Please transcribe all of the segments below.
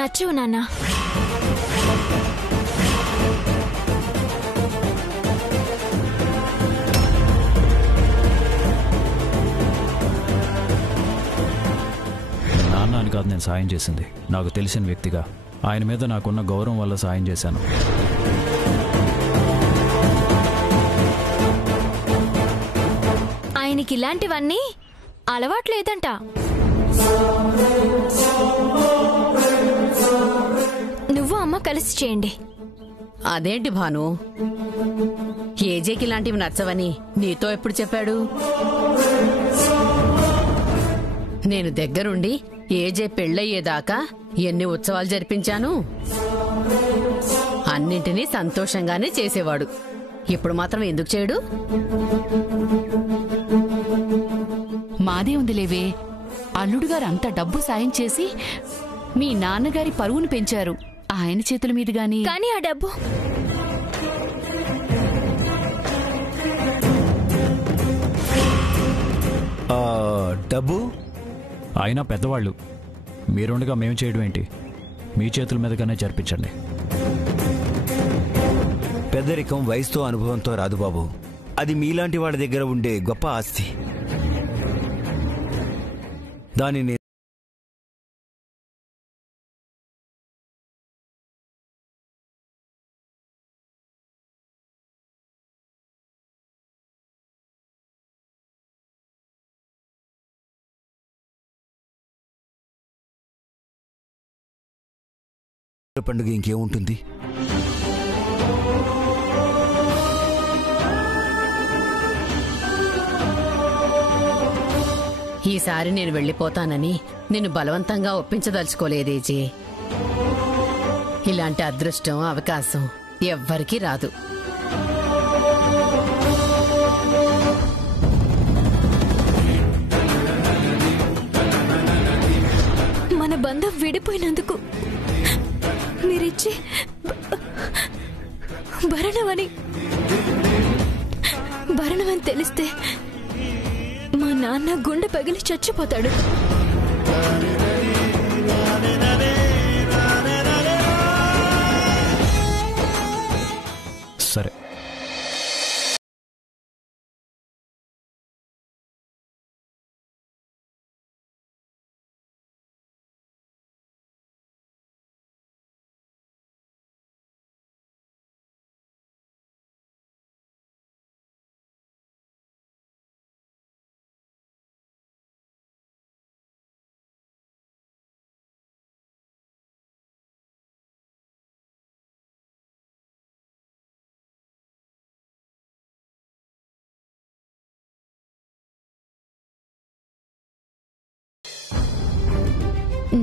నచ్చవు నాన్న. నాన్న అని కాదు నేను సాయం చేసింది, నాకు తెలిసిన వ్యక్తిగా ఆయన మీద నాకున్న గౌరవం వల్ల సాయం చేశాను. ఆయనకి ఇలాంటివన్నీ అలవాట్లేదంట. నువ్వు అమ్మ కలిసి చేయండి. అదేంటి భాను, ఏజేకి ఇలాంటివి నచ్చవని నీతో ఎప్పుడు చెప్పాడు? నేను దగ్గరుండి ఏజే పెళ్ళయ్యేదాకా ఎన్ని ఉత్సవాలు జరిపించాను. అన్నింటినీ సంతోషంగానే చేసేవాడు. ఇప్పుడు మాత్రం ఎందుకు చేయడు? మాదే ఉందిలేవే, అల్లుడుగారు అంత డబ్బు సాయం చేసి మీ నాన్నగారి పరువును పెంచారు. ఆయన చేతుల మీద గాని. కానీ ఆ డబ్బు డబ్బు అయినా పెద్దవాళ్ళు మీరుండగా మేము చేయడం ఏంటి? మీ చేతుల మీదగానే జరిపించండి. పెద్దరికం వయసుతో అనుభవంతో రాదు బాబు. అది మీలాంటి వాళ్ళ దగ్గర ఉండే గొప్ప ఆస్తి. దానిని పండుగ ఇంకేముంటుంది? ఈసారి నేను వెళ్ళిపోతానని నిన్ను బలవంతంగా ఒప్పించదలుచుకోలేదేజీ. ఇలాంటి అదృష్టం, అవకాశం ఎవ్వరికీ రాదు. మన బంధం విడిపోయినందుకు మీరిచ్చే భరణమని తెలిస్తే మా నాన్న గుండె పగిలి చచ్చిపోతాడు. సరే,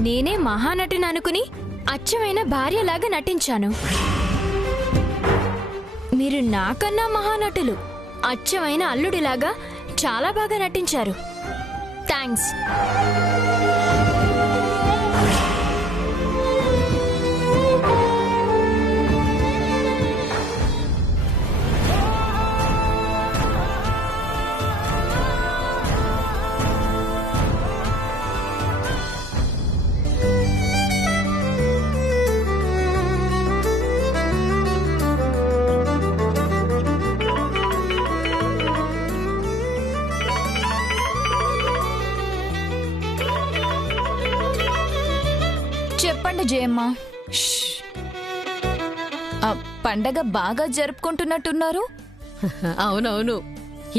నేనే మహానటుని అనుకుని అచ్చమైన భార్యలాగా నటించాను. మీరు నాకన్నా మహానటులు. అచ్చమైన అల్లుడిలాగా చాలా బాగా నటించారు. థ్యాంక్స్. చెప్పండి జయమ్మ. పండగ బాగా జరుపుకుంటున్నట్టున్నారు. అవునవును,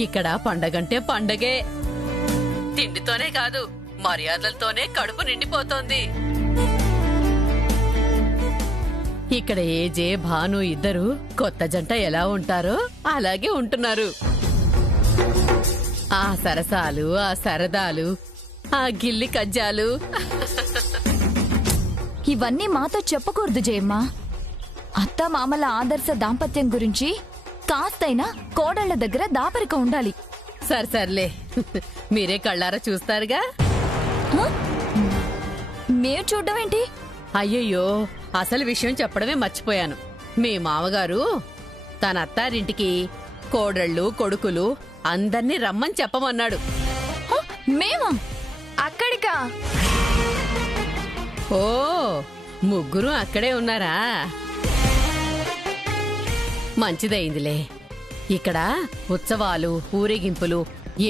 ఇక్కడ పండగంటే పండగే. తిండితోనే కాదు, మర్యాదలతోనే కడుపు నిండిపోతోంది. ఇక్కడ ఏజే, భాను ఇద్దరు కొత్త జంట ఎలా ఉంటారో అలాగే ఉంటున్నారు. ఆ సరసాలు, ఆ సరదాలు, ఆ గిల్లి కజ్జాలు ఇవన్నీ మాతో చెప్పకూడదు జయమ్మ. అత్త మామల ఆదర్శ దాంపత్యం గురించి కాస్తైనా కోడళ్ల దగ్గర దాపరిక ఉండాలి. సర్లే, మీరే కళ్ళారా చూస్తారుగా. మేము చూడడం ఏంటి? అయ్యయ్యో, అసలు విషయం చెప్పడమే మర్చిపోయాను. మీ మామగారు తన అత్తారింటికి కోడళ్ళు, కొడుకులు అందర్నీ రమ్మని చెప్పమన్నాడు. మేమా? అక్కడికా? ఓ, ముగ్గురు అక్కడే ఉన్నారా? మంచిదయిందిలే. ఇక్కడ ఉత్సవాలు, ఊరేగింపులు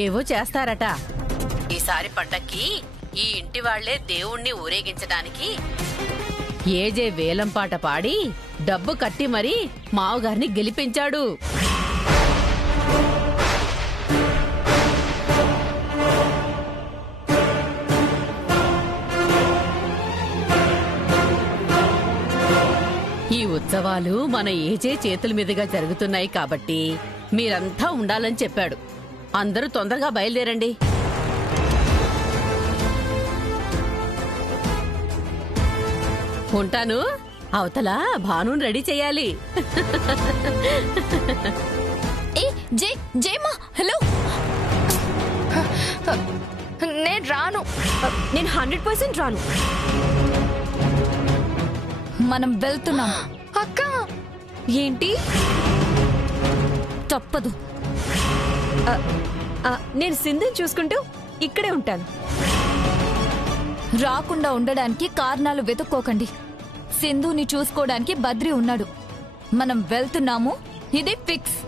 ఏవో చేస్తారట. ఈసారి పండక్కి ఈ ఇంటి వాళ్లే దేవుణ్ణి ఊరేగించడానికి ఏజే వేలంపాట పాడి డబ్బు కట్టి మరీ మావగారిని గెలిపించాడు. ఈ ఉత్సవాలు మన ఏజే చేతుల మీదుగా జరుగుతున్నాయి కాబట్టి మీరంతా ఉండాలని చెప్పాడు. అందరూ తొందరగా బయలుదేరండి. ఉంటాను. అవతల భానుని రెడీ చెయ్యాలి. ఏ జయమ్మా, హలో. నేను రాను. నేను 100% రాను. మనం వెళ్తున్నాం. అక్క ఏంటి? తప్పదు. నేను సింధుని చూసుకుంటూ ఇక్కడే ఉంటాను. రాకుండా ఉండడానికి కారణాలు వెతుక్కోకండి. సింధుని చూసుకోవడానికి బద్రి ఉన్నాడు. మనం వెళ్తున్నాము, ఇది ఫిక్స్.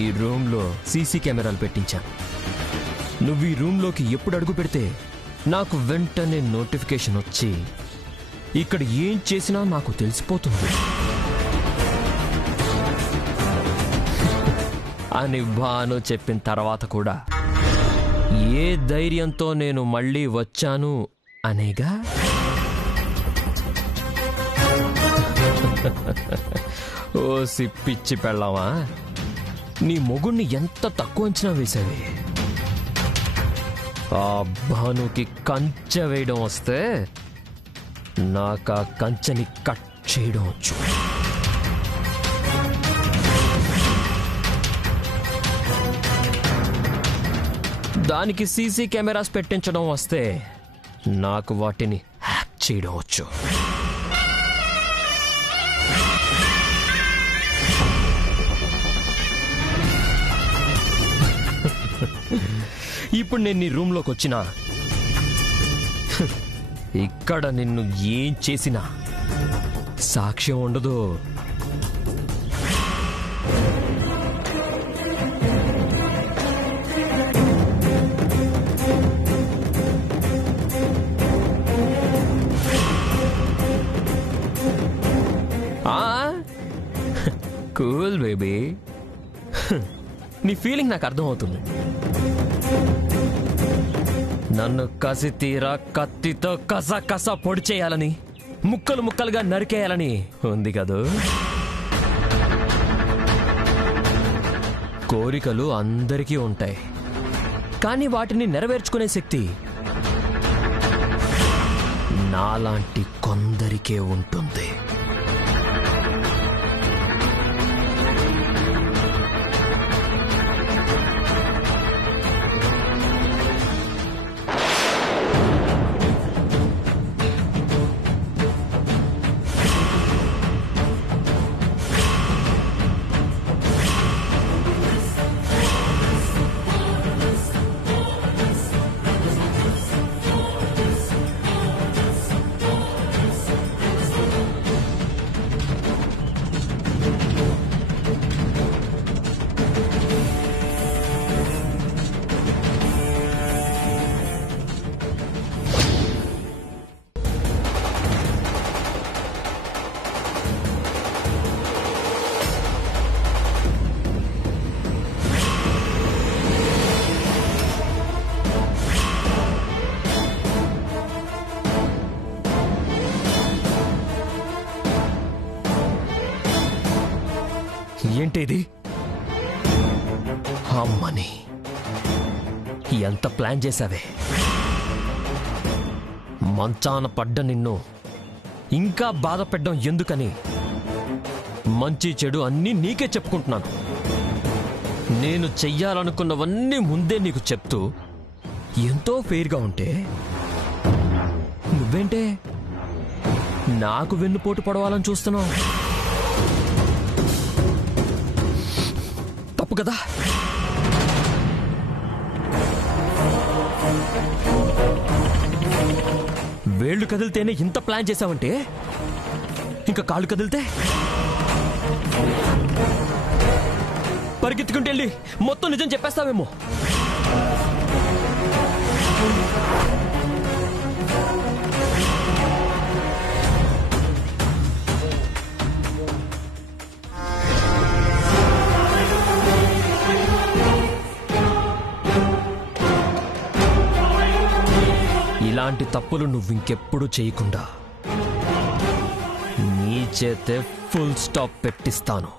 ఈ రూమ్లో సీసీ కెమెరాలు పెట్టించాను. నువ్వు ఈ రూమ్లోకి ఎప్పుడు అడుగు పెడితే నాకు వెంటనే నోటిఫికేషన్ వచ్చి ఇక్కడ ఏం చేసినా నాకు తెలిసిపోతుంది అని భాను చెప్పిన తర్వాత కూడా ఏ ధైర్యంతో నేను మళ్ళీ వచ్చాను అనేగా. ఓ సిప్పిచ్చి పెళ్ళావా, నీ మొగుణ్ణి ఎంత తక్కువ అంచనా వేశావే. ఆ భానుకి కంచె వేయడం వస్తే నాకు ఆ కంచెని కట్ చేయడం వచ్చు. దానికి సీసీ కెమెరాస్ పెట్టించడం వస్తే నాకు వాటిని హ్యాక్ చేయడం వచ్చు. ఇప్పుడు నేను నీ రూమ్లోకి వచ్చినా ఇక్కడ నిన్ను ఏం చేసినా సాక్ష్యం ఉండదు. కూల్ బేబీ, నీ ఫీలింగ్ నాకు అర్థమవుతుంది. నన్ను కసి తీరా కత్తితో కస కస పొడి చేయాలని, ముక్కలు ముక్కలుగా నరికేయాలని ఉంది కదూ. కోరికలు అందరికీ ఉంటాయి, కానీ వాటిని నెరవేర్చుకునే శక్తి నాలాంటి కొందరికే ఉంటుంది. ఏంటిది? అమ్మని ఎంత ప్లాన్ చేశావే? మంచాన పడ్డ నిన్ను ఇంకా బాధపెట్టడం ఎందుకని మంచి చెడు అన్నీ నీకే చెప్పుకుంటున్నాను. నేను చెయ్యాలనుకున్నవన్నీ ముందే నీకు చెప్తూ ఎంతో ఫెయిర్గా ఉంటే నువ్వేంటే నాకు వెన్నుపోటు పడవాలని చూస్తున్నావు? తప్పు కదా? వేళ్ళు కదిలితేనే ఇంత ప్లాన్ చేశావంటే ఇంకా కాళ్ళు కదిలితే పరిగెత్తుకుంటూ వెళ్ళి మొత్తం నిజం చెప్పేస్తావేమో. ఇలాంటి తప్పులు నువ్వు ఇంకెప్పుడు చేయకుండా నీ చేతే ఫుల్ స్టాప్ పెట్టిస్తాను.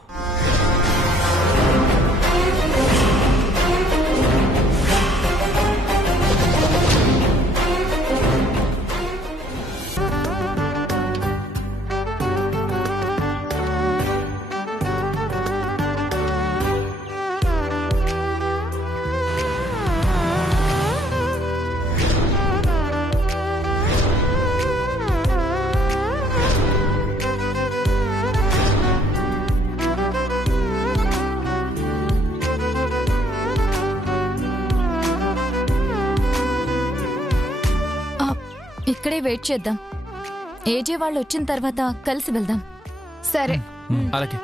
ఇక్కడే వెయిట్ చేద్దాం. ఏజే వాళ్ళు వచ్చిన తర్వాత కలిసి వెళ్దాం. సరే. అలాగే.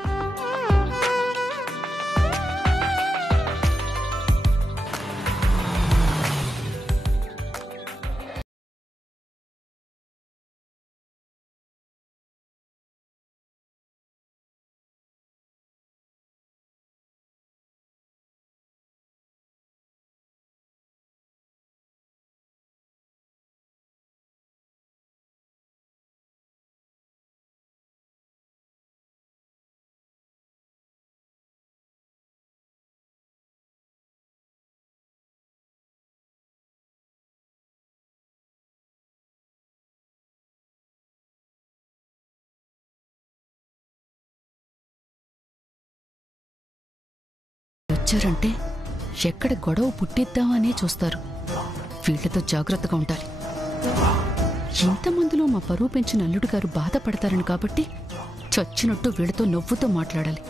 వచ్చారంటే ఎక్కడ గొడవ పుట్టిద్దామనే చూస్తారు. వీళ్లతో జాగ్రత్తగా ఉండాలి. ఇంతమందిలో మా పరువు పెంచిన అల్లుడు గారు బాధపడతారని కాబట్టి చచ్చినట్టు వీళ్ళతో నవ్వుతో మాట్లాడాలి.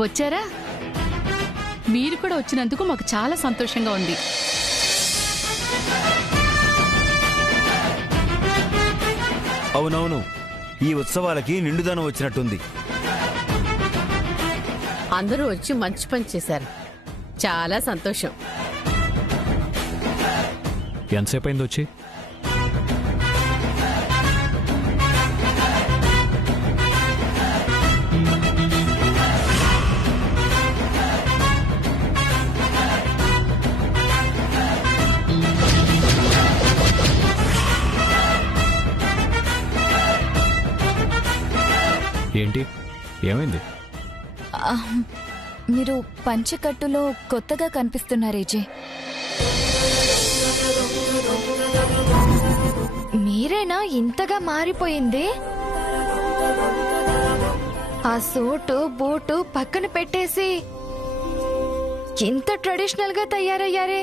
వచ్చారా? మీరు కూడా వచ్చినందుకు మాకు చాలా సంతోషంగా ఉంది. అవునవును, ఈ ఉత్సవాలకి నిండుదనం వచ్చినట్టుంది. అందరూ వచ్చి మంచి పని చేశారు. చాలా సంతోషం. ఎంతసేపు అయింది వచ్చి? ఏంటి, ఏమైంది? మీరు పంచకట్టులో కొత్తగా కనిపిస్తున్నారేజే. మీరేనా ఇంతగా మారిపోయింది? ఆ సూటు బూటు పక్కన పెట్టేసి ఇంత ట్రెడిషనల్ గా తయారయ్యారే.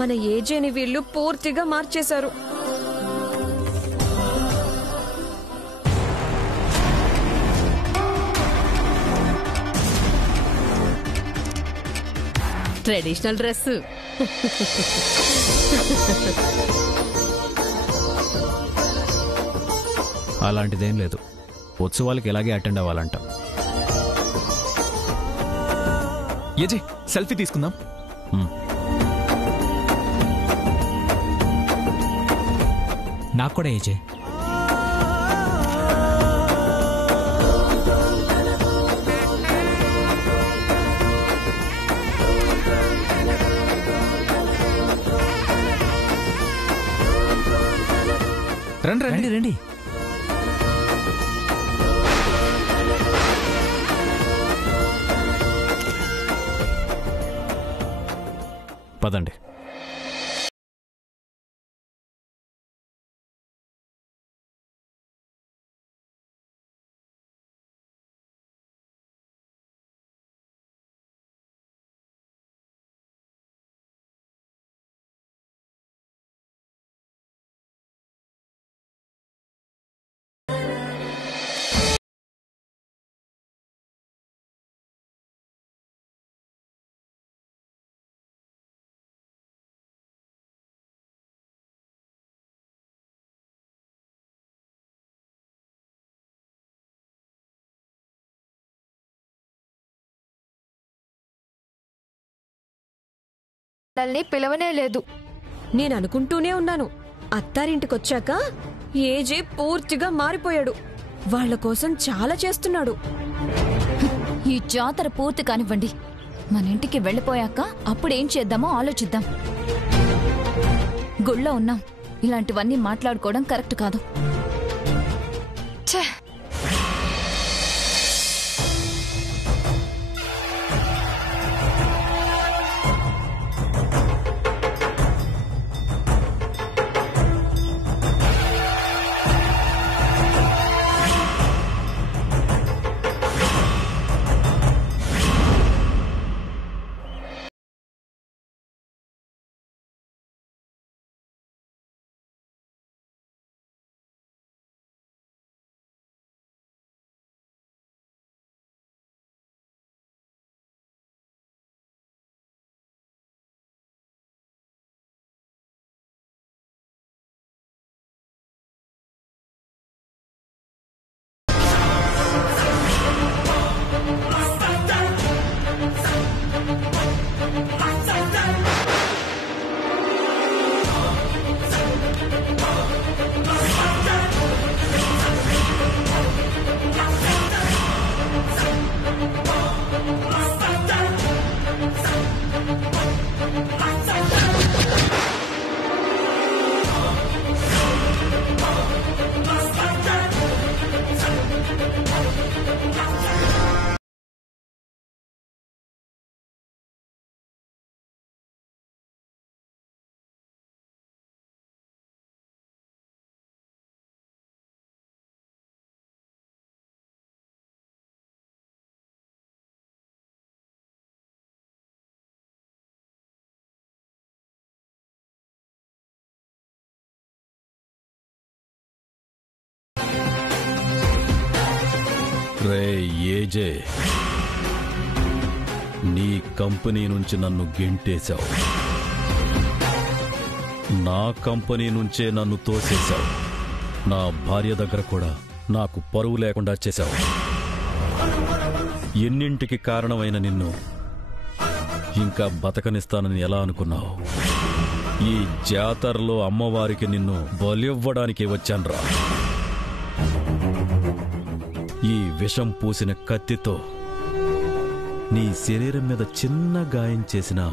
మన ఏజేని వీళ్ళు పూర్తిగా మార్చేశారు. Traditional dress. అలాంటిదేం లేదు. ఉత్సవాలకి ఇలాగే అటెండ్ అవ్వాలంట. ఏజే, సెల్ఫీ తీసుకుందాం. నాకు కూడా ఏజే. రండి రండి రండి. పదండి. పిలవనే లేదు. నేను అనుకుంటూనే ఉన్నాను, అత్తారింటికొచ్చాక ఏజే పూర్తిగా మారిపోయాడు. వాళ్ల కోసం చాలా చేస్తున్నాడు. ఈ జాతర పూర్తి కానివ్వండి. మన ఇంటికి వెళ్ళిపోయాక అప్పుడేం చేద్దామో ఆలోచిద్దాం. గుళ్ళో ఉన్నాం, ఇలాంటివన్నీ మాట్లాడుకోవడం కరెక్ట్ కాదు. ఛే! రే ఏజే, నీ కంపెనీ నుంచి నన్ను గెంటేశావు, నా కంపెనీ నుంచే నన్ను తోసేశావు, నా భార్య దగ్గర కూడా నాకు పరువు లేకుండా చేశావు. ఎన్నింటికి కారణమైన నిన్ను ఇంకా బతకనిస్తానని ఎలా అనుకున్నావు? ఈ జాతరలో అమ్మవారికి నిన్ను బలివ్వడానికి వచ్చాన్రా. ఈ విషం పూసిన కత్తితో నీ శరీరం మీద చిన్న గాయం చేసినా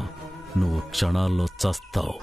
నువ్వు క్షణాల్లో చస్తావు.